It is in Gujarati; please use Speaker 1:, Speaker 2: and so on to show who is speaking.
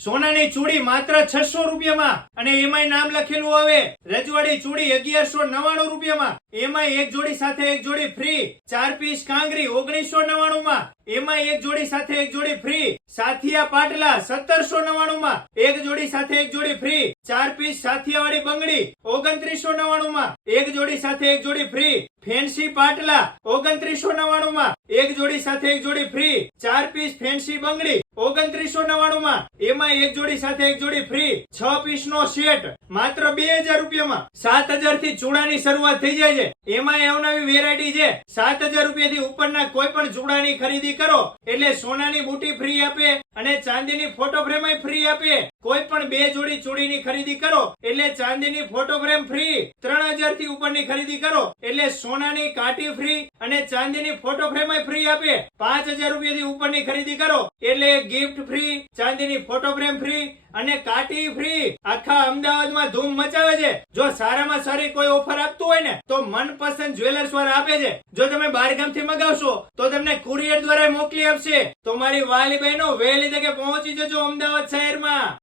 Speaker 1: સોનાની ચૂડી માત્ર છસો રૂપિયામાં અને એમાંય નામ લખેલું આવે રજવાડી ચૂડી અગિયારસો નવ્વાણું રૂપિયામાં એમાંય એક જોડી સાથે એક જોડી ફ્રી ચાર પીસ કાંગરી ઓગણીસો નવાણું માં એમાં એક જોડી સાથે એક જોડી ફ્રી સાથિયા પાટલા સત્તરસો નવાણું માં એક જોડી સાથે એક જોડી ફ્રી ચાર પીસ સાથિયા વાળી બંગડી ઓગણત્રીસો નવાણું માં એક જોડી સાથે એક જોડી ફ્રી ફેન્સી પાટલા ઓગણત્રીસો નવાણું માં એક જોડી સાથે એક જોડી ફ્રી ચાર પીસ ફેન્સી બંગડી ઓગણત્રીસો નવ્વાણું માં એમાં એક જોડી સાથે એક જોડી ફ્રી છ પીસ નો સેટ માત્ર બે હજાર રૂપિયામાં. સાત હજારથી ચૂડાની શરૂઆત થઈ જાય છે. એમાં અવનવી વેરાયટી છે. સાત હજાર રૂપિયા થી ઉપરના કોઈ પણ ચૂડાની ખરીદી કરો, એટલે સોનાની બુટી ફ્રી આપે. અને ચાંદીની ફોટો ફ્રેમ ફ્રી આપે કોઈ પણ બે જોડી ચૂડીની ખરીદી કરો, એટલે ચાંદીની ફોટો ફ્રેમ ફ્રી ત્રણ હજારથી ઉપરની ખરીદી કરો, એટલે સોનાની કાટી ફ્રી અને ચાંદીની ફોટો ફ્રેમ ફ્રી આપે પાંચ હજાર રૂપિયા થી ઉપરની ખરીદી કરો, એટલે ગિફ્ટ ફ્રી ચાંદીની ફોટો ફ્રેમ ફ્રી અને કાટી ફ્રી આખા અમદાવાદમાં ધૂમ મચાવે છે. જો સારામાં સારી કોઈ ઓફર આપતું હોય ને, તો મનપસંદ જ્વેલર્સ વાળા આપે છે. જો તમે બારથી મગાવશો, તો તમને કુરિયર દ્વારા મોકલી આપશે. તો મારી વાલી બહેનો વહેલી તકે પહોંચી જજો અમદાવાદ શહેરમાં.